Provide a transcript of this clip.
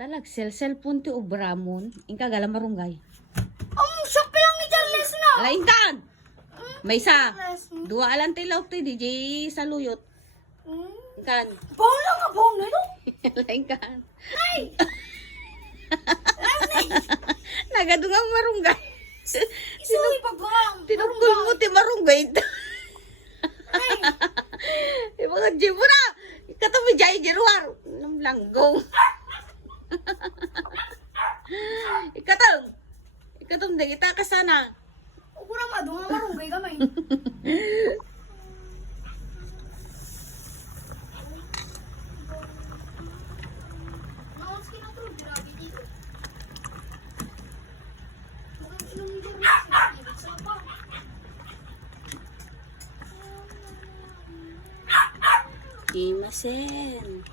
Talag, cellphone ti ubramon. Ingka gala marunggay. Ang shop lang ni Charles na. Alain kan! May isa. Dua alang tilaw ti DJ saluyot. Kan. Bawal lang nga, bawal na ito. Alain kan. Ay! Nagadungang marunggay. Isuwi pagkakang. Tinukul mo ti marunggay. Ay! Yung mga jibo na. Ikatong jay jeruar. Nang langgong. Ikatong di kita kasana. Ako na nga, doon nga marunggay kamay. Imasen.